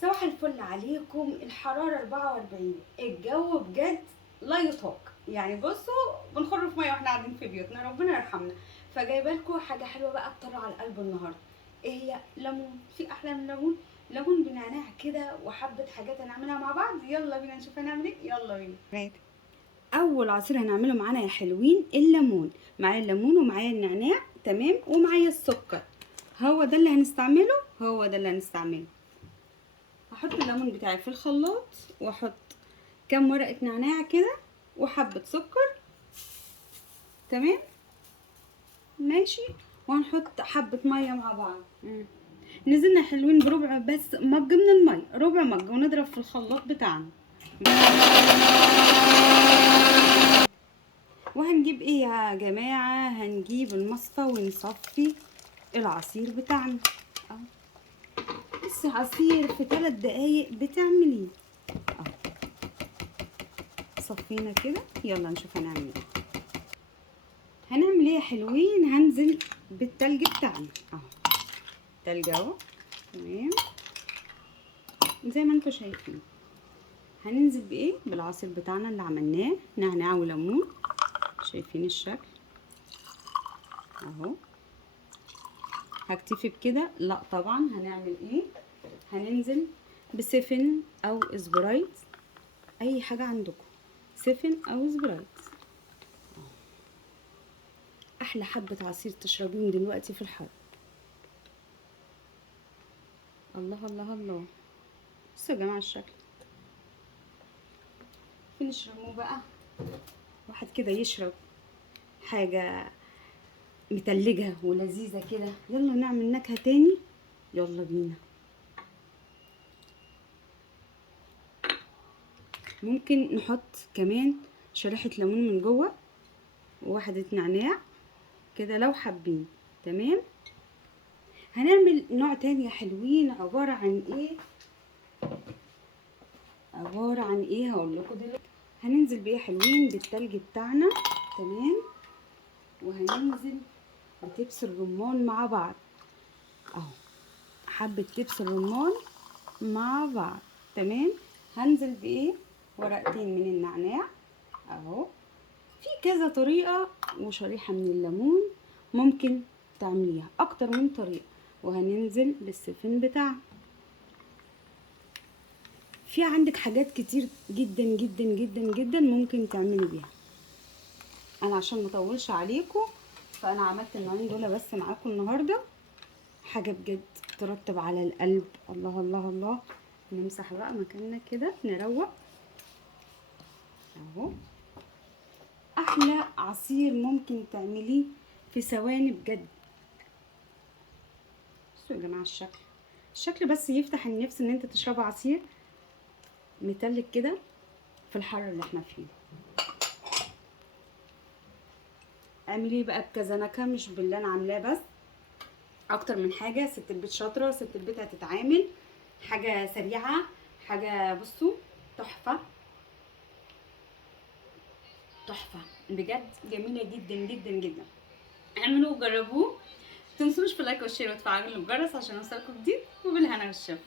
صباح الفل عليكم. الحرارة 44، الجو بجد لا يطاق. يعني بصوا بنخر في ميه واحنا قاعدين في بيوتنا، ربنا يرحمنا. فجايبه لكم حاجة حلوة بقى تطر على القلب النهارده. ايه هي؟ ليمون. في احلى من ليمون؟ ليمون بنعناع كده وحبة حاجات هنعملها مع بعض. يلا بينا نشوف هنعمل ايه. يلا بينا. اول عصير هنعمله معانا يا حلوين الليمون. معايا الليمون ومعايا النعناع، تمام، ومعايا السكر. هو ده اللي هنستعمله. هحط الليمون بتاعي في الخلاط واحط كام ورقة نعناع كده وحبة سكر، تمام ماشي. وهنحط حبة مية مع بعض. نزلنا حلوين بربع بس مج من المية، ربع مج، ونضرب في الخلاط بتاعنا. وهنجيب ايه يا جماعة؟ هنجيب المصفى ونصفي العصير بتاعنا. اهو بس عصير في 3 دقايق بتعمليه. صفينا كده، يلا نشوف هنعمل ايه. هنعمل ايه يا حلوين؟ هنزل بالتلج بتاعنا اهو. تلج اهو، تمام زي ما انتوا شايفين. هننزل بايه؟ بالعصير بتاعنا اللي عملناه، نعناع وليمون. شايفين الشكل اهو. هكتفي بكده؟ لا طبعا. هنعمل ايه؟ هننزل بسفن او سبرايت، اي حاجه عندكم، سفن او سبرايت. احلى حبه عصير تشربيهم دلوقتي في الحر. الله الله الله. بصوا يا جماعه الشكل. نشربه بقى. واحد كده يشرب حاجه متلجه ولذيذه كده. يلا نعمل نكهه تاني. يلا بينا. ممكن نحط كمان شريحه ليمون من جوه وواحده نعناع كده لو حابين، تمام. هنعمل نوع تاني يا حلوين. عباره عن ايه هقول لكم دلوقتي. هننزل بيه حلوين بالتلج بتاعنا، تمام. وهننزل بتبس الرمان مع بعض اهو. حبه تبس الرمان مع بعض، تمام. هنزل بايه؟ ورقتين من النعناع اهو. في كذا طريقه، وشريحه من الليمون ممكن تعمليها اكتر من طريقه. وهننزل بالسفن بتاعنا. في عندك حاجات كتير جدا جدا جدا جدا ممكن تعملي بيها. انا عشان مطولش عليكم فانا عملت النوعين دول بس معاكم النهارده. حاجه بجد ترطب على القلب. الله الله الله. نمسح بقى مكاننا كده، نروق اهو. احلى عصير ممكن تعمليه في ثواني بجد. بصوا يا جماعه الشكل بس يفتح النفس ان انت تشربي عصير متلج كده في الحر اللي احنا فيه. اعمليه بقى بكذا نكهه، مش باللي انا عاملاه بس، اكتر من حاجه. ست البيت شاطره، ست البيت هتتعامل. حاجه سريعه، حاجه بصوا تحفه تحفه بجد، جميله جدا جدا جدا. اعملوه وجربوه. متنسوش في اللايك والشير وتفعلوا الجرس عشان يوصلكم جديد. وبالهنا والشفا.